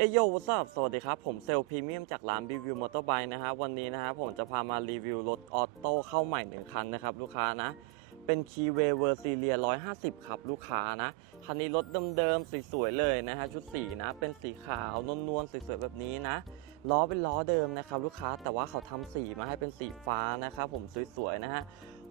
เอโยวัสบสวัสดีครับ ผมเซลพรีเมียมจากร้านรีวิวมอเตอร์ไบค์นะฮะวันนี้นะฮะผมจะพามารีวิวรถออโต้เข้าใหม่หนึ่งคันนะครับลูกค้านะ เป็นคีเวเวอร์ซีเรีย150 ครับลูกค้านะ คันนี้รถเดิมๆ สวยๆ เลยนะฮะ ชุดสีนะ เป็นสีขาวนวลๆ สวยๆ แบบนี้นะ ล้อเป็นล้อเดิมนะครับลูกค้าแต่ว่าเขาทำสีมาให้เป็นสีฟ้านะครับผมสวยๆ นะฮะ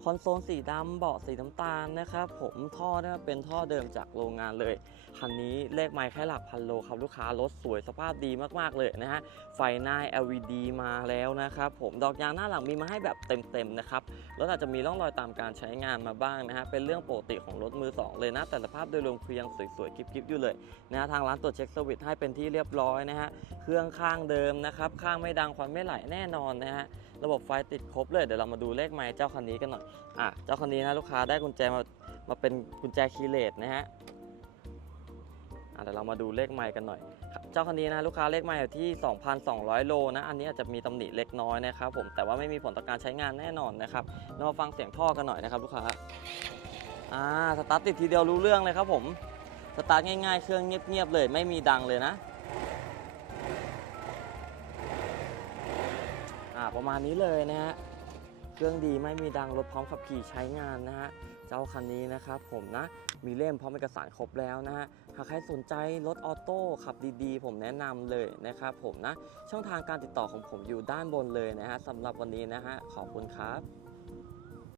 คอนโซลสีดำเบาะสีน้ำตาลนะครับผมท่อเนี่ยเป็นท่อเดิมจากโรงงานเลย คันนี้เลขไมล์แค่หลักพันโลครับลูกค้ารถสวยสภาพดีมากๆเลยนะฮะไฟหน้า LED มาแล้วนะครับผมดอกยางหน้าหลังมีมาให้แบบเต็มๆนะครับรถอาจจะมีร่องรอยตามการใช้งานมาบ้างนะฮะเป็นเรื่องปกติของรถมือสองเลยนะ แต่สภาพโดยรวมคือยังสวยๆกิ๊บๆอยู่เลยนะฮะทางร้านตรวจเช็คสวิตให้เป็นที่เรียบร้อยนะฮะเครื่องข้างเดิมนะครับข้างไม่ดังควันไม่ไหลแน่นอนนะฮะระบบไฟติดครบเลย เดี๋ยวเรามาดูเลขไมล์เจ้าคันนี้กันหน่อย อะ เจ้าคันนี้นะลูกค้าได้กุญแจมา มาเป็นกุญแจคีย์เลสนะฮะ อะเดี๋ยวเรามาดูเลขไมล์กันหน่อย เจ้าคันนี้นะลูกค้าเลขไมล์อยู่ที่ 2,200 โลนะ อันนี้อาจจะมีตำหนิเล็กน้อยนะครับผม แต่ว่าไม่มีผลต่อการใช้งานแน่นอนนะครับ เรามาฟังเสียงท่อกันหน่อยนะครับลูกค้า อ่า สตาร์ทติดทีเดียวรู้เรื่องเลยครับผม สตาร์ทง่ายๆ เครื่องเงียบๆเลย ไม่มีดังเลยนะ ประมาณนี้เลยนะฮะเครื่องดีไม่มีดังรถพร้อมขับขี่ใช้งานนะฮะเจ้าคันนี้นะครับผมนะมีเล่มพร้อมเอกสารครบแล้วนะฮะหากใครสนใจรถออโต้ขับดีๆ ผมแนะนำเลยนะครับผมนะช่องทางการติดต่อของผมอยู่ด้านบนเลยนะฮะสำหรับวันนี้นะฮะขอบคุณครับ